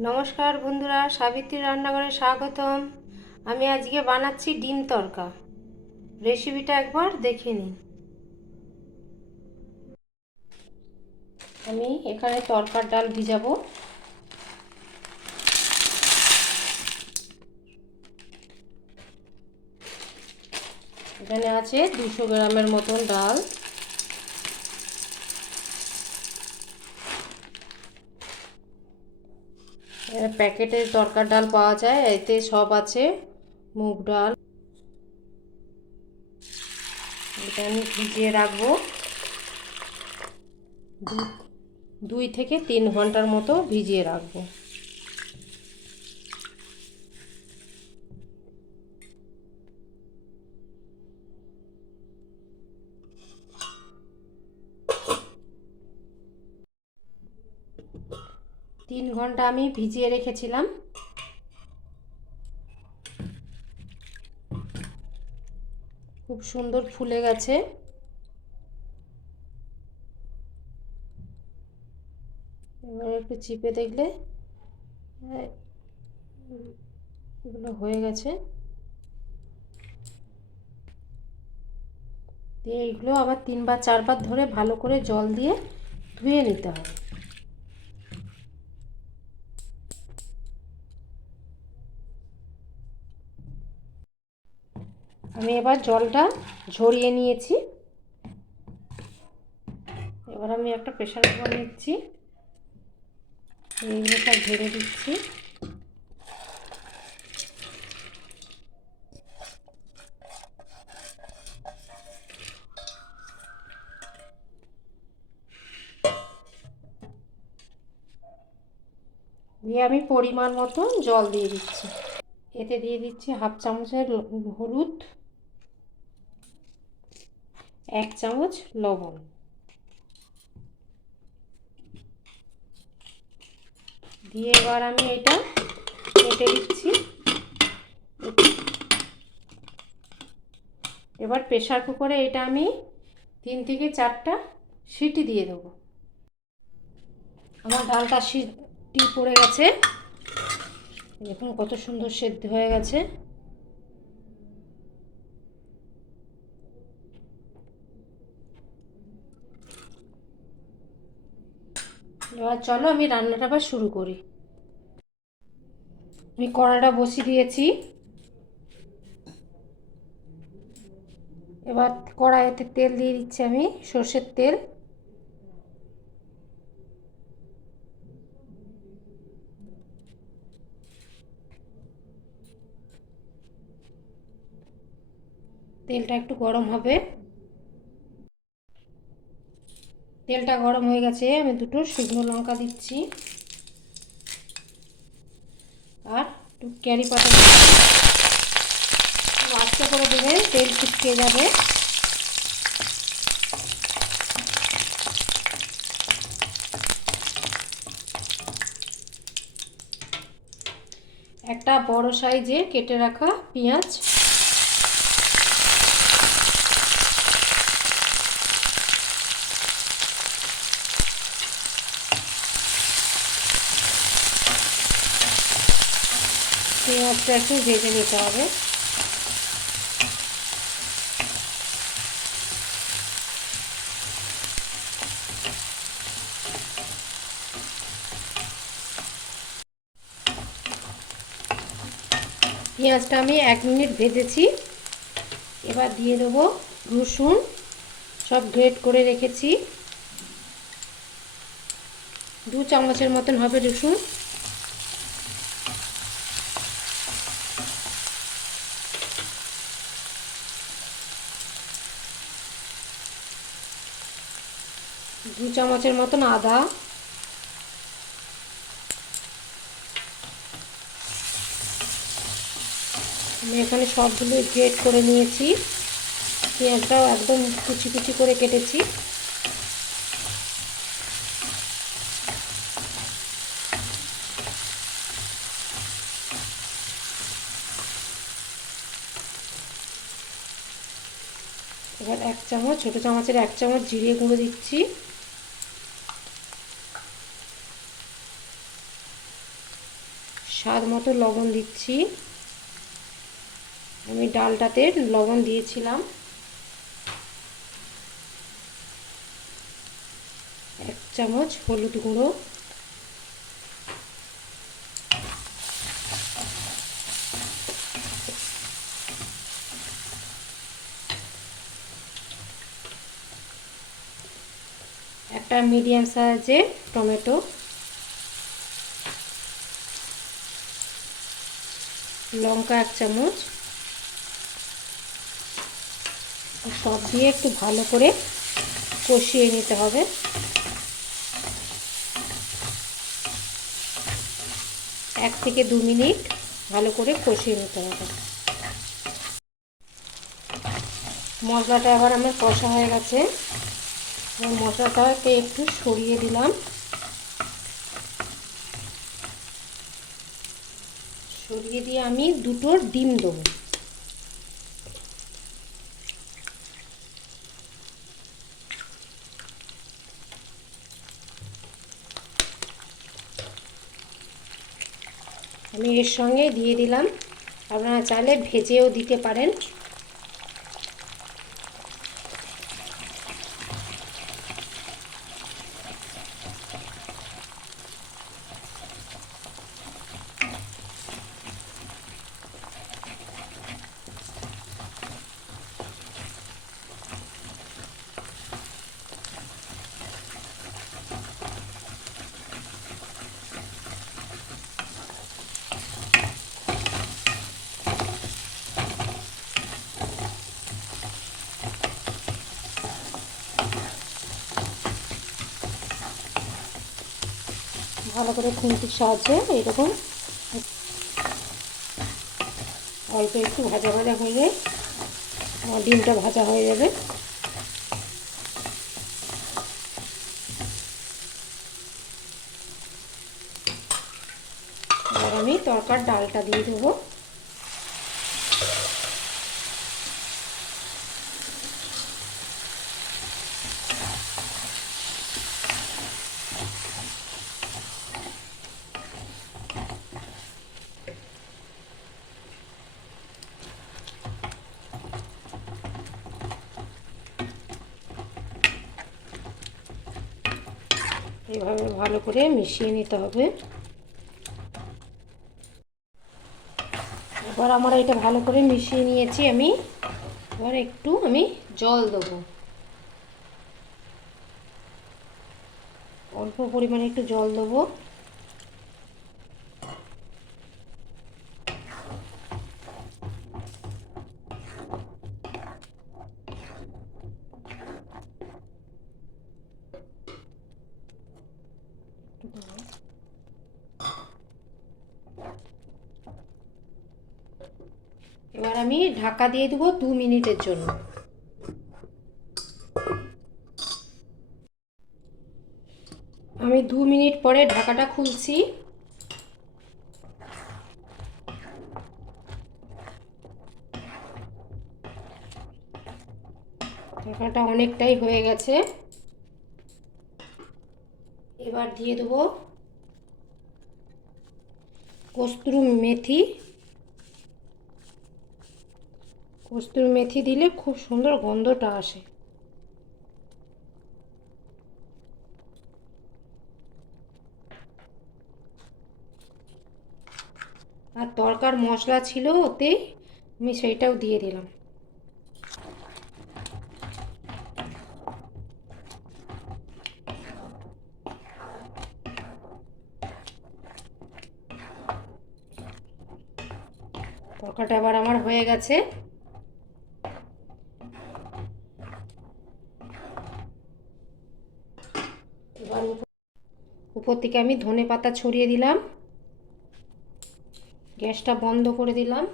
নমস্কার বন্ধুরা, সাবিত্রী রান্নাঘরে স্বাগতম। আমি আজকে বানাচ্ছি ডিম তড়কা। রেসিপিটা একবার দেখে নিন। আমি এখানে তড়কার ডাল ভিজাবো। এখানে আছে 200 গ্রামের মতন ডাল। প্যাকেটে তড়কার ডাল পাওয়া যায়, এতে সব আছে। মুগ ডাল এটা আমি ভিজিয়ে রাখবো 2 থেকে 3 ঘন্টার মতো ভিজিয়ে রাখবো। তিন ঘন্টা আমি ভিজিয়ে রেখেছিলাম। খুব সুন্দর ফুলে গেছে। এবার একটু চিপে দেখলে এগুলো হয়ে গেছে। দিয়ে এইগুলো আবার 3 বা 4 বার ধরে ভালো করে জল দিয়ে ধুয়ে নিতে হবে। আমি এবার জলটা ঝরিয়ে নিয়েছি। এবার আমি একটা প্রেসার কুকার নিচ্ছি, এইগুলো সব ঝেড়ে দিচ্ছি। দিয়ে আমি পরিমাণ মতো জল দিয়ে দিচ্ছি। এতে দিয়ে দিচ্ছি 1/2 চামচের হলুদ, 1 চামচ লবণ। দিয়ে এবার আমি এটা কেটে দিচ্ছি। এবার প্রেসার কুকারে এটা আমি 3 থেকে 4টা সিটি দিয়ে দেবো। আমার ডালটা সিটি পড়ে গেছে, দেখুন কত সুন্দর সেদ্ধ হয়ে গেছে। এবার চলো আমি রান্নাটা আবার শুরু করি। আমি কড়াটা বসিয়ে দিয়েছি। এবার কড়াইতে তেল দিয়ে দিচ্ছি, আমি সর্ষের তেল। তেলটা একটু গরম হবে। তেলটা গরম হয়ে গেছে, আমি 2টো শুকনো লঙ্কা দিচ্ছি আর একটু কারি পাতা দিচ্ছি। আস্তে করে দেবেন, তেল ছিটকে যাবে। একটা বড় সাইজে কেটে রাখা পেঁয়াজ, পেঁয়াজটা একটু ভেজে নিতে হবে। পেঁয়াজটা আমি 1 মিনিট ভেজেছি। এবার দিয়ে দেবো রসুন, সব গ্রেট করে রেখেছি। 2 চামচের মতন হবে রসুন। দু চামচের মতন আদা, আমি এখানে সবগুলো গ্রেট করে নিয়েছি। পেঁয়াজটাও একদম কুচি কুচি করে কেটেছি। এবার 1 চামচ, ছোটো চামচের 1 চামচ জিরে গুঁড়ো দিচ্ছি। স্বাদ মতো লবণ দিচ্ছি। আমি ডালটাতে লবণ দিয়েছিলাম। 1 চামচ হলুদ গুঁড়ো, একটা মিডিয়াম সাইজের টমেটো, লঙ্কা 1 চামচ, সব দিয়ে একটু ভালো করে কষিয়ে নিতে হবে। 1 থেকে 2 মিনিট ভালো করে কষিয়ে নিতে হবে। মশলাটা আবার আমার কষা হয়ে গেছে। মশলাটাকে একটু সরিয়ে দিলাম। সরিয়ে দিয়ে আমি 2টো ডিম দেবো। আমি এর সঙ্গে দিয়ে দিলাম, আপনারা চাইলে ভেজেও দিতে পারেন। ভালো করে খুন্তির সাহায্যে এরকম অল্প একটু ভাজা ভাজা হয়ে ডিমটা ভাজা হয়ে যাবে। এবার আমি তরকার ডালটা দিয়ে দেবো। এভাবে ভালো করে মিশিয়ে নিতে হবে। এবার আমরা এটা ভালো করে মিশিয়ে নিয়েছি আমি। এবার একটু আমি জল দেবো, অল্প পরিমাণে একটু জল দেবো। এবার আমি ঢাকা দিয়ে দেবো 2 মিনিটের জন্য। আমি 2 মিনিট পরে ঢাকাটা খুলছি। ঢাকাটা অনেকটাই হয়ে গেছে। এবার দিয়ে দেবো কস্তুরি মেথি। কস্তুরি মেথি দিলে খুব সুন্দর গন্ধটা আসে। আর তরকার মশলা ছিল ওতে, আমি সেইটাও দিয়ে দিলাম। তরকাটা এবার আমার হয়ে গেছে। এবার উপর থেকে আমি ধনেপাতা ছড়িয়ে দিলাম। গ্যাসটা বন্ধ করে দিলাম।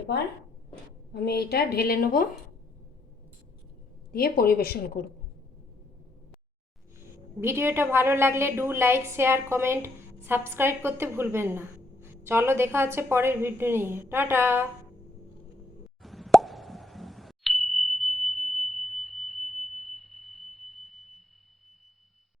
এবার আমি এটা ঢেলে নেব, দিয়ে পরিবেশন করব। ভিডিওটা ভালো লাগলে লাইক, শেয়ার, কমেন্ট, সাবস্ক্রাইব করতে ভুলবেন না। চলো দেখা হচ্ছে পরের ভিডিও নিয়ে। টাটা।